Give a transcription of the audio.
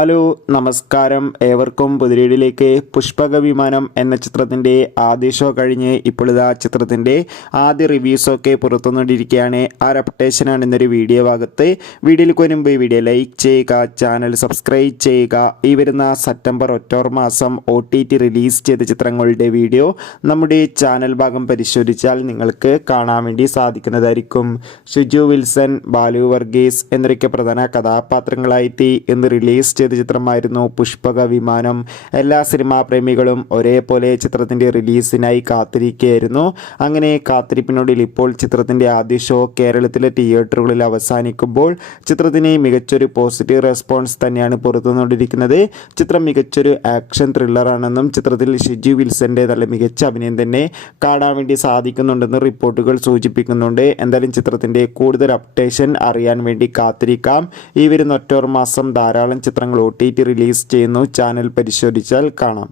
Hello നമസ്കാരം, ഏവർക്കും പുതിരീടിലേക്ക്. പുഷ്പക വിമാനം എന്ന ചിത്രത്തിൻ്റെ ആദ്യ ഷോ കഴിഞ്ഞ് ഇപ്പോഴിതാ ചിത്രത്തിൻ്റെ ആദ്യ റിവ്യൂസൊക്കെ പുറത്തുകൊണ്ടിരിക്കുകയാണ്. ആ അപ്ഡേഷനാണ് ഇന്നൊരു വീഡിയോ ഭാഗത്ത്. വീഡിയോയിൽ വരുമ്പോൾ ഈ വീഡിയോ ലൈക്ക് ചെയ്യുക, ചാനൽ സബ്സ്ക്രൈബ് ചെയ്യുക. ഈ വരുന്ന സെപ്റ്റംബർ ഒക്ടോബർ മാസം OTT റിലീസ് ചെയ്ത ചിത്രങ്ങളുടെ വീഡിയോ നമ്മുടെ ചാനൽ ഭാഗം പരിശോധിച്ചാൽ നിങ്ങൾക്ക് കാണാൻ വേണ്ടി സാധിക്കുന്നതായിരിക്കും. ഷിജു വിൽസൺ, ബാലു വർഗീസ് എന്നൊക്കെ പ്രധാന കഥാപാത്രങ്ങളായിട്ട് ഇന്ന് റിലീസ് ചെയ്ത ചിത്രമായിരുന്നു പുഷ്പക വിമാനം. എല്ലാ സിനിമാ പ്രേമികളും ഒരേപോലെ ചിത്രത്തിൻ്റെ റിലീസിനായി കാത്തിരിക്കുകയായിരുന്നു. അങ്ങനെ കാത്തിരിപ്പിനൊടുവിൽ ഇപ്പോൾ ചിത്രത്തിൻ്റെ ആദ്യ ഷോ കേരളത്തിലെ തിയേറ്ററുകളിൽ അവസാനിക്കുമ്പോൾ ചിത്രത്തിന് മികച്ചൊരു പോസിറ്റീവ് റെസ്പോൺസ് തന്നെയാണ് പുറത്തുകൊണ്ടിരിക്കുന്നത്. ചിത്രം മികച്ചൊരു ആക്ഷൻ ത്രില്ലറാണെന്നും ചിത്രത്തിൽ ഷിജു വിൽസന്റെ നല്ല മികച്ച അഭിനയം തന്നെ കാണാൻ വേണ്ടി സാധിക്കുന്നുണ്ടെന്ന് റിപ്പോർട്ടുകൾ സൂചിപ്പിക്കുന്നുണ്ട്. എന്തായാലും ചിത്രത്തിൻ്റെ കൂടുതൽ അപ്ഡേഷൻ അറിയാൻ വേണ്ടി കാത്തിരിക്കാം. ഈ വരുന്ന ഒക്ടോബർ മാസം ധാരാളം ചിത്രങ്ങൾ OTT റിലീസ് ചെയ്യുന്നു. ചാനൽ പരിശോധിച്ചാൽ കാണാം.